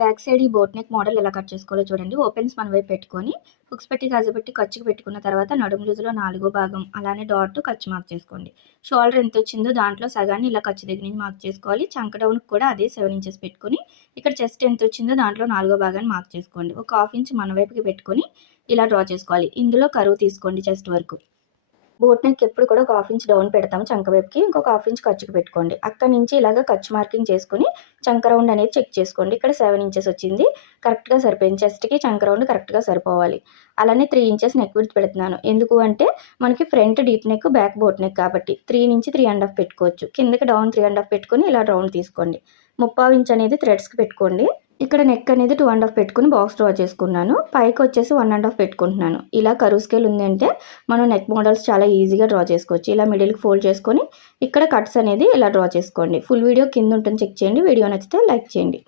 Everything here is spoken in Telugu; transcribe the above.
బ్యాక్ సైడ్ ఈ బోట్ నెక్ మోడల్ ఎలా కట్ చేసుకోవాలో చూడండి. ఓపెన్స్ మన వైపు పెట్టుకొని హుక్స్ పెట్టి గాజు పెట్టి ఖర్చుకు పెట్టుకున్న తర్వాత నడుము లూజులో నాలుగో భాగం అలానే డాట్ ఖర్చు మార్క్ చేసుకోండి. షోల్డర్ ఎంత వచ్చిందో దాంట్లో సగాన్ని ఇలా ఖర్చు దగ్గర నుంచి మార్క్ చేసుకోవాలి. చంక డౌన్కి కూడా అదే సెవెన్ ఇంచెస్ పెట్టుకొని ఇక్కడ చెస్ట్ ఎంత వచ్చిందో దాంట్లో నాలుగో భాగాన్ని మార్క్ చేసుకోండి. ఒక హాఫ్ ఇంచ్ మన వైపుకి పెట్టుకొని ఇలా డ్రా చేసుకోవాలి. ఇందులో కరువు తీసుకోండి చెస్ట్ వరకు. బోట్ నెక్ ఎప్పుడు కూడా ఒక హాఫ్ ఇంచ్ డౌన్ పెడతాం చంక వైపుకి ఇంకొక హాఫ్ ఇంచ్ ఖర్చుకు పెట్టుకోండి. అక్కడ నుంచి ఇలాగ ఖర్చు మార్కింగ్ చేసుకుని చంక రౌండ్ అనేది చెక్ చేసుకోండి. ఇక్కడ సెవెన్ ఇంచెస్ వచ్చింది కరెక్ట్గా సరిపోయింది. చెస్ట్కి చంక రౌండ్ కరెక్ట్గా సరిపోవాలి. అలానే త్రీ ఇంచెస్ నెక్ విడ్త్ పెడుతున్నాను. ఎందుకు అంటే మనకి front deep neck back boat neck కాబట్టి త్రీ నుంచి త్రీ అండ్ హాఫ్ పెట్టుకోవచ్చు. కిందకి డౌన్ త్రీ అండ్ హాఫ్ పెట్టుకొని ఇలా రౌండ్ తీసుకోండి. ముప్పావు ఇంచ్ అనేది థ్రెడ్స్కి పెట్టుకోండి. ఇక్కడ నెక్ అనేది టూ అండ్ హాఫ్ పెట్టుకుని బాక్స్ డ్రా చేసుకున్నాను. పైకి వచ్చేసి వన్ అండ్ హాఫ్ పెట్టుకుంటున్నాను. ఇలా కరువు స్కేల్ ఉంది అంటే మనం నెక్ మోడల్స్ చాలా ఈజీగా డ్రా చేసుకోవచ్చు. ఇలా మిడిల్కి ఫోల్డ్ చేసుకొని ఇక్కడ కట్స్ అనేది ఇలా డ్రా చేసుకోండి. ఫుల్ వీడియో కింద ఉంటుంది. చెక్ చేయండి. వీడియో నచ్చితే లైక్ చేయండి.